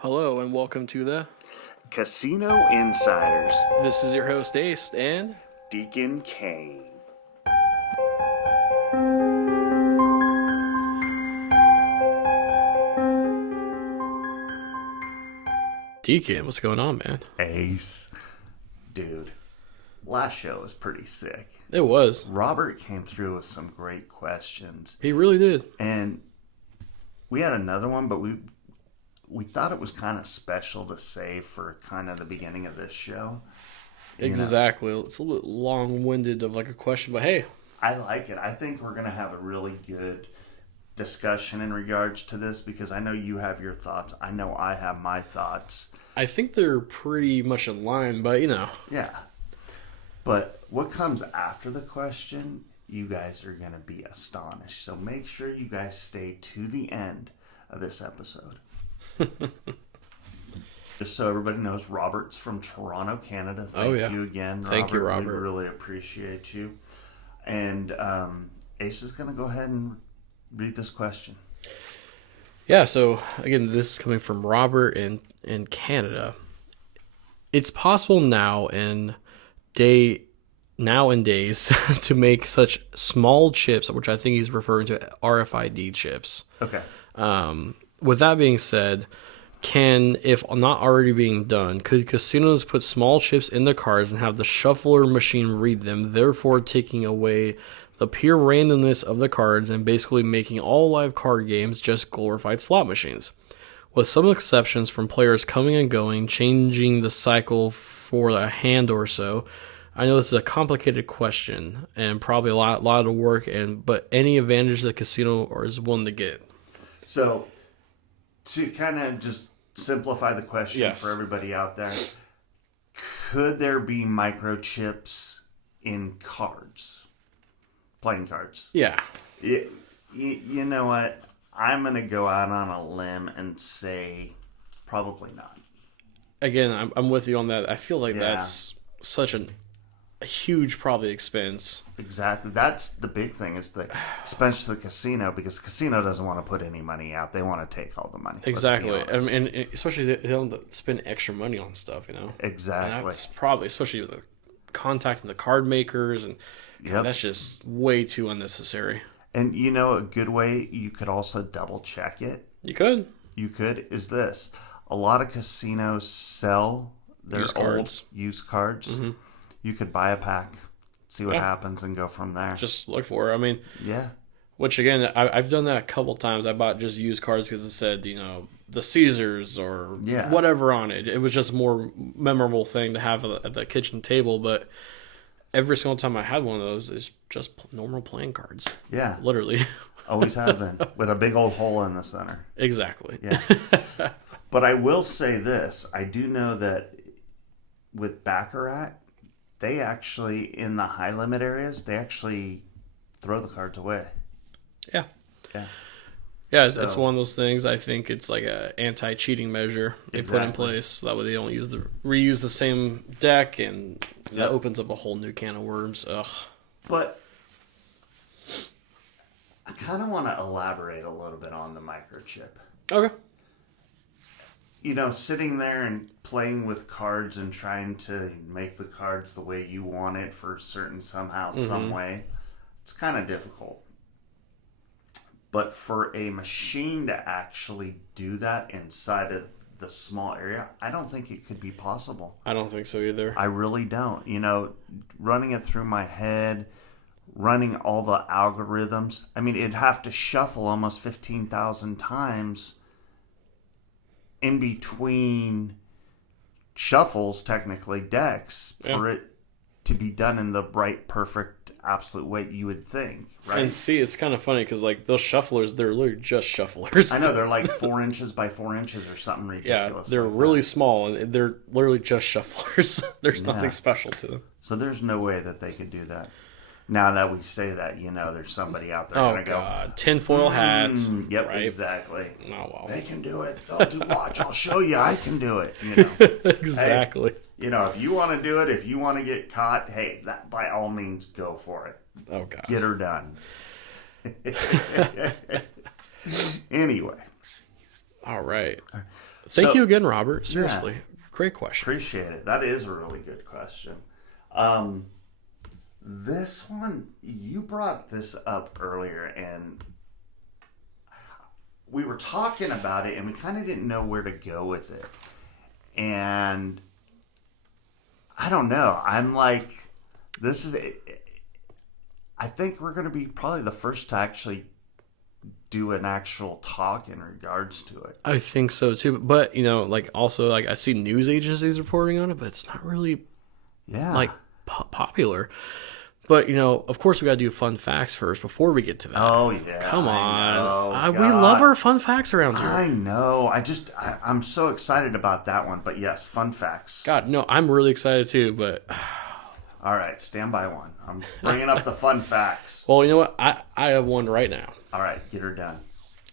Hello and welcome to the Casino Insiders, This is your host Ace and Deacon Kane. Deacon. What's going on, man? Ace. Dude, last show was pretty sick. It was. Robert came through with some great questions. He really did. And we had another one, but we thought it was kind of special to save for kind of the beginning of this show. Exactly. It's a little long-winded of like a question, but hey. I like it. I think we're going to have a really good discussion in regards to this because I know you have your thoughts. I know I have my thoughts. I think they're pretty much in line, but Yeah. But what comes after the question, you guys are going to be astonished. So make sure you guys stay to the end of this episode. Just so everybody knows, Robert's from Toronto, Canada. Thank you again, Robert. Thank you, Robert. We really appreciate you. And Ace is going to go ahead and read this question. Yeah, so again, this is coming from Robert in Canada. It's possible nowadays to make such small chips, which I think he's referring to RFID chips. Okay. With that being said, if not already being done, could casinos put small chips in the cards and have the shuffler machine read them, therefore taking away the pure randomness of the cards and basically making all live card games just glorified slot machines? With some exceptions from players coming and going, changing the cycle for a hand or so. I know this is a complicated question and probably a lot of work, but any advantage the casino is willing to get? So, to kind of just simplify the question for everybody out there, could there be microchips in cards? Playing cards? Yeah. You know what? I'm going to go out on a limb and say probably not. Again, I'm with you on that. I feel like that's such a huge probably expense. Exactly. That's the big thing is the expense to the casino because the casino doesn't want to put any money out. They want to take all the money. Exactly. And especially they don't spend extra money on stuff, Exactly. And that's probably, especially with the contacting the card makers, and that's just way too unnecessary. And a good way you could also double check it. You could is this. A lot of casinos sell their old used cards. Mm-hmm. You could buy a pack, see what happens, and go from there. Just look for it. I mean, yeah. Which, again, I've done that a couple times. I bought just used cards because it said, the Caesars or whatever on it. It was just a more memorable thing to have at the kitchen table. But every single time I had one of those, it's just normal playing cards. Yeah. Literally. Always have been. With a big old hole in the center. Exactly. Yeah. But I will say this. I do know that with Baccarat, they actually, in the high limit areas, they actually throw the cards away. Yeah. Yeah. Yeah, that's one of those things. I think it's like a anti-cheating measure they put in place. So that way they don't reuse the same deck, and that opens up a whole new can of worms. Ugh. But I kind of want to elaborate a little bit on the microchip. Okay. Sitting there and playing with cards and trying to make the cards the way you want it for certain somehow, some way, it's kind of difficult. But for a machine to actually do that inside of the small area, I don't think it could be possible. I don't think so either. I really don't. Running it through my head, running all the algorithms, it'd have to shuffle almost 15,000 times in between shuffles, technically decks, for it to be done in the right, perfect, absolute way you would think, right? And see, it's kind of funny because those shufflers, they're literally just shufflers. I know, they're like 4 inches by 4 inches or something ridiculous. Yeah, they're really small, and they're literally just shufflers. There's nothing special to them. So there's no way that they could do that. Now that we say that, there's somebody out there going to go, tinfoil hats. Yep, right? exactly. Oh, wow. They can do it. Watch, I'll show you. I can do it. Exactly. Hey, if you want to do it, if you want to get caught, hey, that by all means, go for it. Oh, God. Get her done. Anyway. All right. Thank you again, Robert. Seriously. Great question. Appreciate it. That is a really good question. This one, you brought this up earlier, and we were talking about it, and we kind of didn't know where to go with it. And I don't know. I'm like, I think we're going to be probably the first to actually do an actual talk in regards to it. I think so too. But, also, I see news agencies reporting on it, but it's not really, popular. But, of course, we got to do fun facts first before we get to that. Oh, yeah. Come on. We love our fun facts around here. I know. I'm so excited about that one. But yes, fun facts. God, no, I'm really excited too, but... All right, stand by one. I'm bringing up the fun facts. Well, you know what? I have one right now. All right, get her done.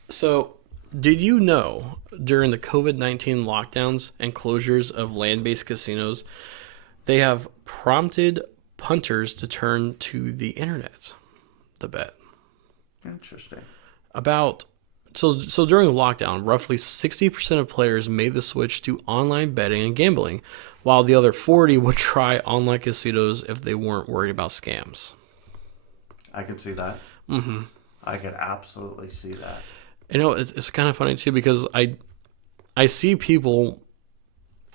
So, did you know during the COVID-19 lockdowns and closures of land-based casinos, they have prompted punters to turn to the internet to bet? Interesting. So during the lockdown, roughly 60% of players made the switch to online betting and gambling, while the other 40 would try online casinos if they weren't worried about scams. I can see that. Mm-hmm. I could absolutely see that. It's kind of funny too, because I see people,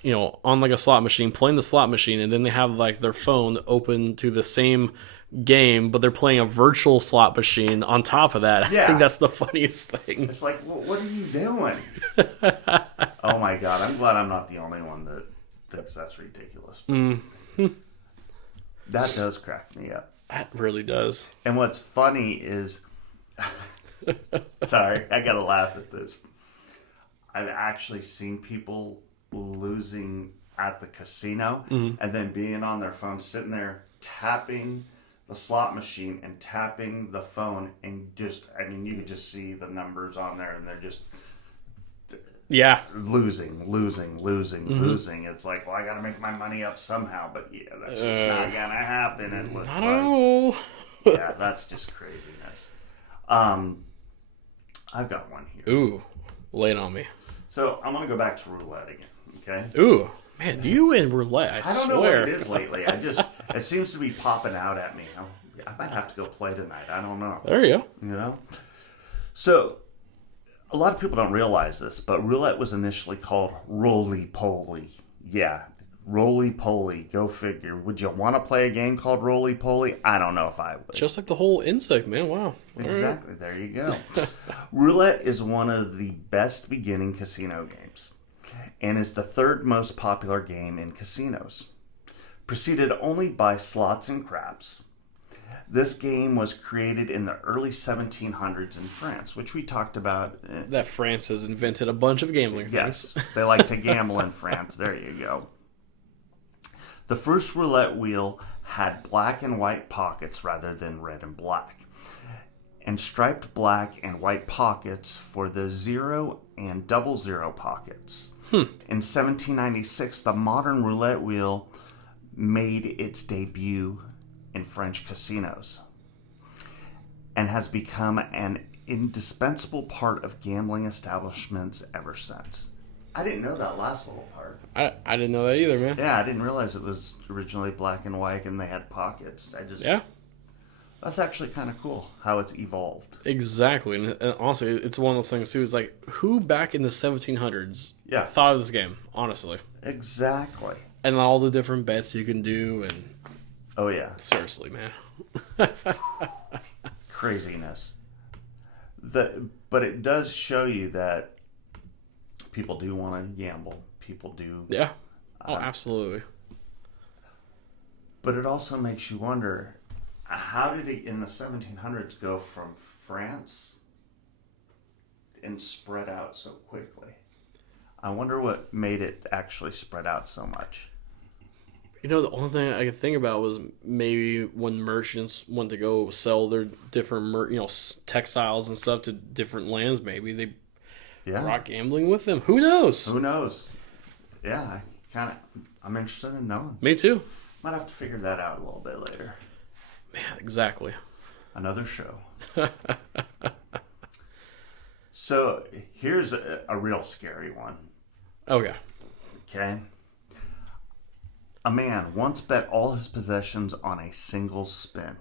on like a slot machine, playing the slot machine, and then they have like their phone open to the same game, but they're playing a virtual slot machine on top of that. Yeah. I think that's the funniest thing. It's like, what are you doing? Oh my God, I'm glad I'm not the only one that thinks that's ridiculous. Mm-hmm. That does crack me up. That really does. And what's funny is, sorry, I gotta laugh at this. I've actually seen people losing at the casino and then being on their phone, sitting there tapping the slot machine and tapping the phone, and you could just see the numbers on there, and they're just losing. It's like, well, I gotta make my money up somehow, but that's just not gonna happen. It looks like, yeah, that's just craziness. I've got one here. Ooh, lay it on me. So I'm gonna go back to roulette again. Okay. Ooh, man, you and roulette. I don't swear. know what it is lately. It seems to be popping out at me. I might have to go play tonight. I don't know. There you go. So a lot of people don't realize this, but roulette was initially called roly-poly. Yeah, roly-poly. Go figure. Would you want to play a game called roly-poly? I don't know if I would. Just like the whole insect, man. Wow. Exactly. There you go. Roulette is one of the best beginning casino games, and is the third most popular game in casinos, preceded only by slots and craps. This game was created in the early 1700s in France, which we talked about. That France has invented a bunch of gambling things. Yes, they like to gamble in France. There you go. The first roulette wheel had black and white pockets rather than red and black, and striped black and white pockets for the 0 and 00 pockets. In 1796, the modern roulette wheel made its debut in French casinos and has become an indispensable part of gambling establishments ever since. I didn't know that last little part. I didn't know that either, man. Yeah, I didn't realize it was originally black and white and they had pockets. That's actually kind of cool how it's evolved. Exactly. And honestly, it's one of those things too. It's like, who back in the 1700s thought of this game, honestly? Exactly. And all the different bets you can do. And oh, yeah. Seriously, man. Craziness. But it does show you that people do want to gamble. People do. Yeah. Oh, absolutely. But it also makes you wonder, how did it in the 1700s go from France and spread out so quickly? I wonder what made it actually spread out so much. The only thing I could think about was maybe when merchants went to go sell their different, textiles and stuff to different lands. Maybe they brought gambling with them. Who knows? Who knows? Yeah, I'm interested in knowing. Me too. Might have to figure that out a little bit later. Man, exactly. Another show. So here's a real scary one. Okay. Okay. A man once bet all his possessions on a single spin.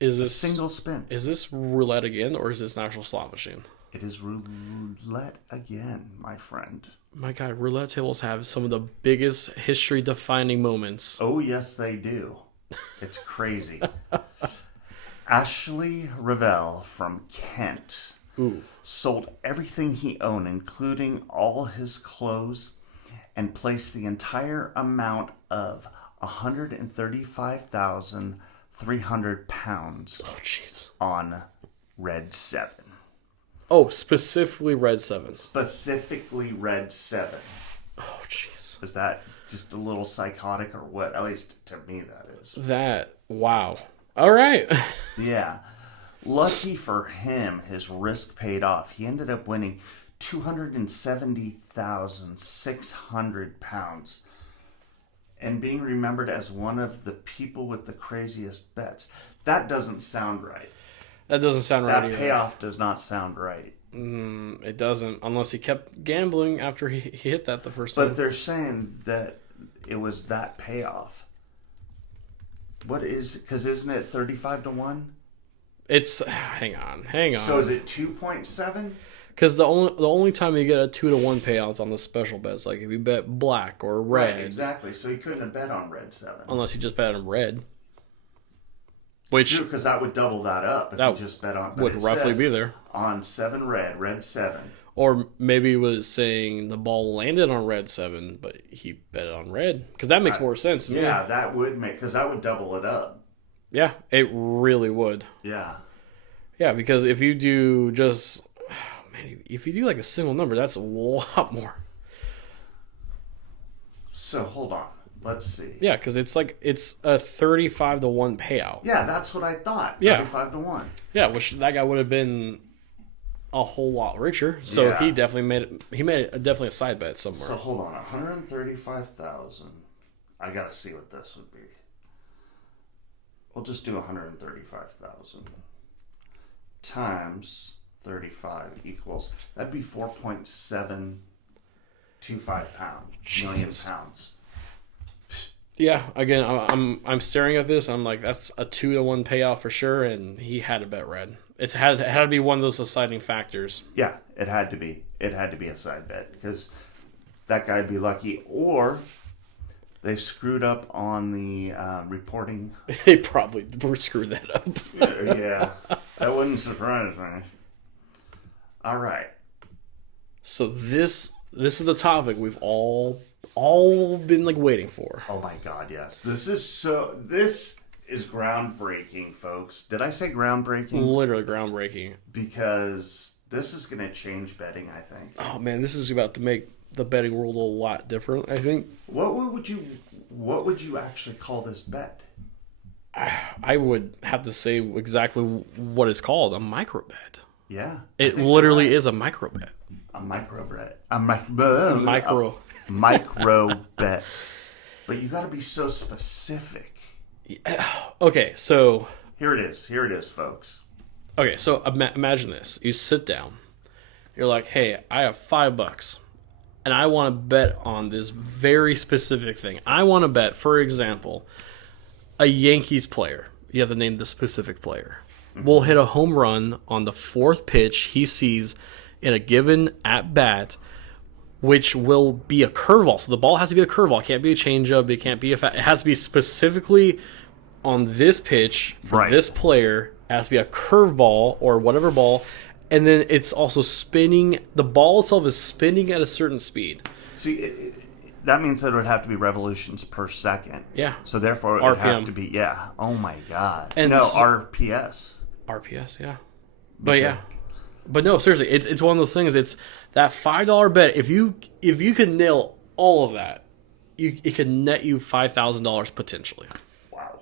Is A this single spin. is this roulette again, or is this an actual slot machine? It is roulette again, my friend. My God, roulette tables have some of the biggest history-defining moments. Oh, yes, they do. It's crazy. Ashley Revell from Kent sold everything he owned, including all his clothes, and placed the entire amount of 135,300 pounds Oh, jeez. on Red 7. Oh, specifically Red 7s. Specifically Red 7. Oh, jeez. Is that just a little psychotic or what? At least to me that is. Wow. All right. Yeah. Lucky for him, his risk paid off. He ended up winning 270,600 pounds and being remembered as one of the people with the craziest bets. That doesn't sound right. That doesn't sound right That either. payoff does not sound right. It doesn't, unless he kept gambling after he hit that the first time. But they're saying that it was that payoff. What is, because isn't it 35 to 1? It's hang on. So is it 2.7? Because the only time you get a 2-to-1 payout is on the special bets, like if you bet black or red. Right, exactly. So he couldn't have bet on Red 7. Unless you just bet on red. Which because that would double that up if you just bet on. But would roughly be there. On 7 red 7. Or maybe it was saying the ball landed on red 7, but he bet it on red. Because that makes more sense to me. Yeah, that would make, because that would double it up. Yeah, it really would. Yeah. Yeah, because if you do if you do like a single number, that's a lot more. So hold on. Let's see. Yeah, because it's a 35 to 1 payout. Yeah, that's what I thought. Yeah. 35 to 1. Yeah, which that guy would have been a whole lot richer. So Yeah. he definitely made definitely a side bet somewhere. So hold on. 135,000. I got to see what this would be. We'll just do 135,000 times 35 equals, that'd be 4.725 million Jesus. pounds. Yeah, again, I'm staring at this. I'm like, that's a 2-to-1 payout for sure, and he had to bet red. It had to be one of those deciding factors. Yeah, it had to be. It had to be a side bet because that guy'd be lucky, or they screwed up on the reporting. They probably screwed that up. Yeah, that wouldn't surprise me. All right. So this is the topic we've all been like waiting for. Oh my God, yes. This is groundbreaking, folks. Did I say groundbreaking? Literally groundbreaking. Because this is going to change betting, I think. Oh man, this is about to make the betting world a lot different, I think. What would you actually call this bet? I would have to say exactly what it's called, a micro bet. Yeah. It literally is a micro bet. A micro bet. A micro bet. But you got to be so specific. Okay, so Here it is, folks. okay, so imagine this. You sit down. You're like, "Hey, I have $5 and I want to bet on this very specific thing. I want to bet, for example, a Yankees player. You have to name the specific player. Will hit a home run on the 4th pitch he sees in a given at bat, which will be a curveball. So the ball has to be a curveball. It can't be a changeup. It can't be it has to be specifically on this pitch for this player. It has to be a curveball or whatever ball, and then it's also spinning. The ball itself is spinning at a certain speed. See, that means that it would have to be revolutions per second. Yeah. So therefore, it would have RPM. to be, yeah. Oh my God. And no, so- RPS. RPS, yeah. But yeah. But no, seriously, it's one of those things. It's that $5 bet. If you can nail all of that, it can net you $5,000 potentially Wow.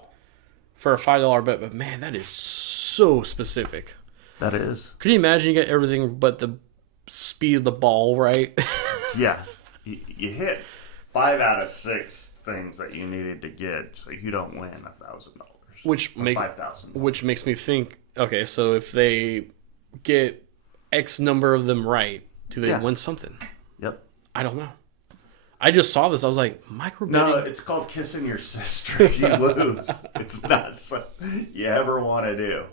for a $5 bet. But man, that is so specific. That is. Could you imagine you get everything but the speed of the ball right? Yeah. You hit 5 out of 6 things that you needed to get, so you don't win $1,000. Which makes me think. Okay, so if they get X number of them right, do they win something? Yep. I don't know. I just saw this. I was like, micro betting. No, it's called kissing your sister. You lose. It's not something you ever want to do.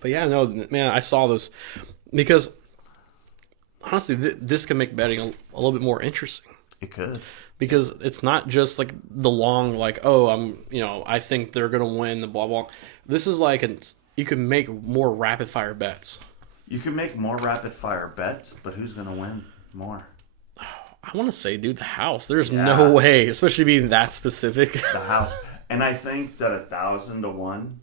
But yeah, no, man, I saw this because honestly, this can make betting a little bit more interesting. It could. Because it's not just like the long, like, oh, I think they're going to win, the blah, blah. This is like, you can make more rapid fire bets. You can make more rapid fire bets, but who's going to win more? I want to say, dude, the house. There's no way, especially being that specific. The house. And I think that 1,000 to 1,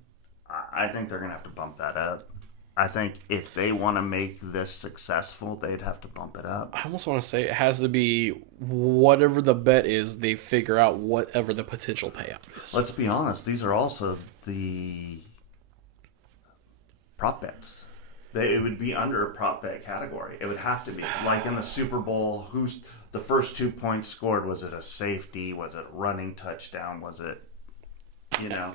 I think they're going to have to bump that up. I think if they want to make this successful, they'd have to bump it up. I almost want to say it has to be whatever the bet is, they figure out whatever the potential payout is. Let's be honest. These are also the prop bets. It would be under a prop bet category. It would have to be. Like in the Super Bowl, who's the first 2 points scored? Was it a safety? Was it a running touchdown? Was it,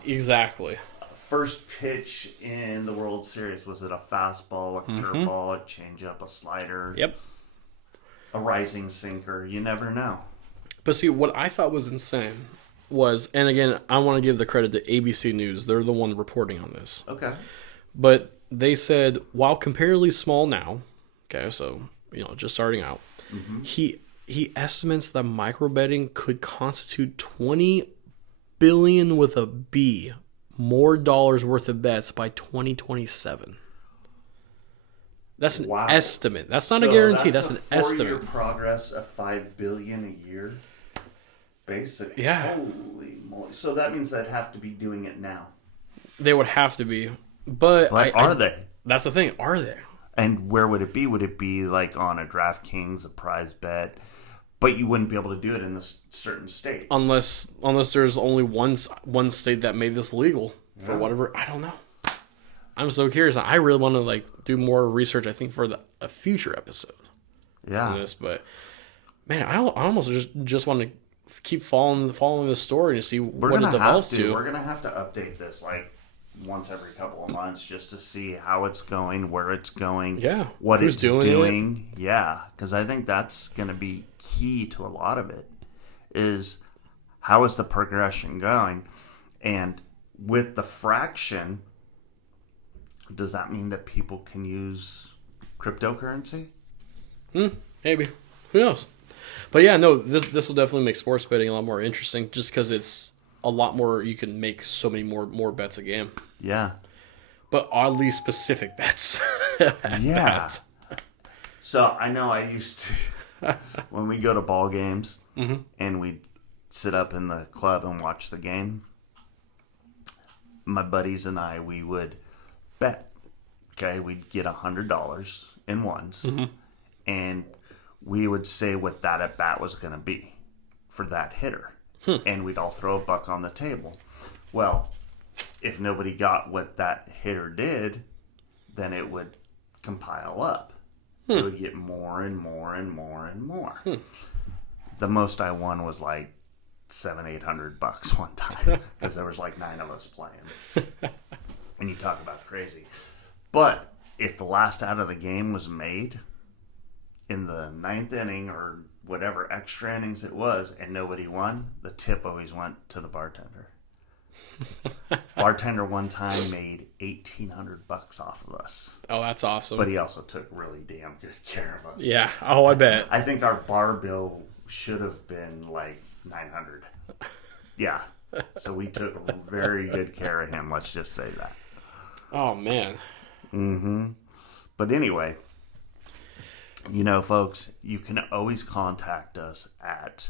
Exactly. First pitch in the World Series, was it a fastball, a curveball, a changeup, a slider? Yep. A rising sinker? You never know. But see, what I thought was insane was, and again, I want to give the credit to ABC News. They're the one reporting on this. Okay. But they said, while comparatively small now, okay, so, just starting out, he estimates that micro betting could constitute $20 billion with a B more dollars worth of bets by 2027. That's an estimate. That's not a guarantee. That's an estimate. 4-year progress of $5 billion a year, basically. Yeah. Holy moly! So that means they'd have to be doing it now. They would have to be, but are they? That's the thing. Are they? And where would it be? Would it be like on a DraftKings, a prize bet? But you wouldn't be able to do it in the certain states. Unless there's only one state that made this legal for whatever. I don't know. I'm so curious. I really want to do more research, I think, for a future episode. Yeah. On this, but man, I almost just want to keep following the story to see what it develops to. We're gonna have to update this once every couple of months just to see how it's going, where it's going, what it's doing. Yeah, because I think that's going to be key to a lot of it, is how is the progression going? And with the fraction, does that mean that people can use cryptocurrency? Maybe. Who knows? But yeah, no, this will definitely make sports betting a lot more interesting just because it's a lot more, you can make so many more bets a game. Yeah. But oddly specific bets. Yeah. So I know I used to, when we go to ball games and we'd sit up in the club and watch the game, my buddies and I, we would bet. Okay, we'd get $100 in ones and we would say what that at bat was going to be for that hitter. And we'd all throw $1 on the table. Well, if nobody got what that hitter did, then it would compile up. It would get more and more and more and more. The most I won was $700-800 one time because there was 9 of us playing. And you talk about crazy. But if the last out of the game was made in the 9th inning or whatever extra innings it was, and nobody won, the tip always went to the bartender. Bartender one time made $1,800 off of us. Oh, that's awesome. But he also took really damn good care of us. Yeah. Oh, I bet. I think our bar bill should have been $900. Yeah. So we took very good care of him. Let's just say that. Oh, man. But anyway, folks, you can always contact us at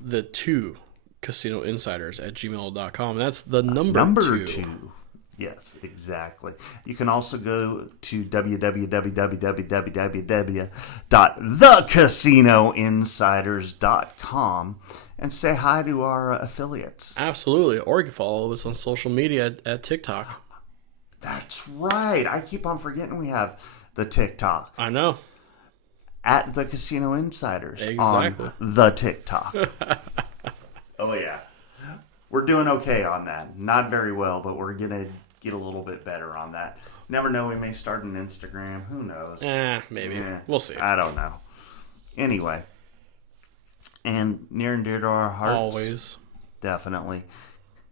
the 2 Casino Insiders at gmail.com. That's the number 2. Yes, exactly. You can also go to www.thecasinoinsiders.com and say hi to our affiliates. Absolutely. Or you can follow us on social media at TikTok. That's right. I keep on forgetting we have the TikTok. I know. At the Casino Insiders. Exactly. On the TikTok. Oh, yeah. We're doing okay on that. Not very well, but we're going to get a little bit better on that. Never know. We may start an Instagram. Who knows? Maybe. We'll see. I don't know. Anyway, and near and dear to our hearts. Always. Definitely.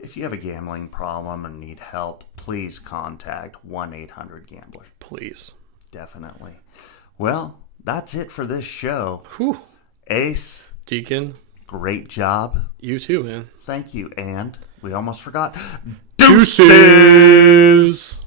If you have a gambling problem and need help, please contact 1-800-GAMBLER. Please. Definitely. Well, that's it for this show. Whew. Ace. Deacon. Great job. You too, man. Thank you. And we almost forgot. Deuces!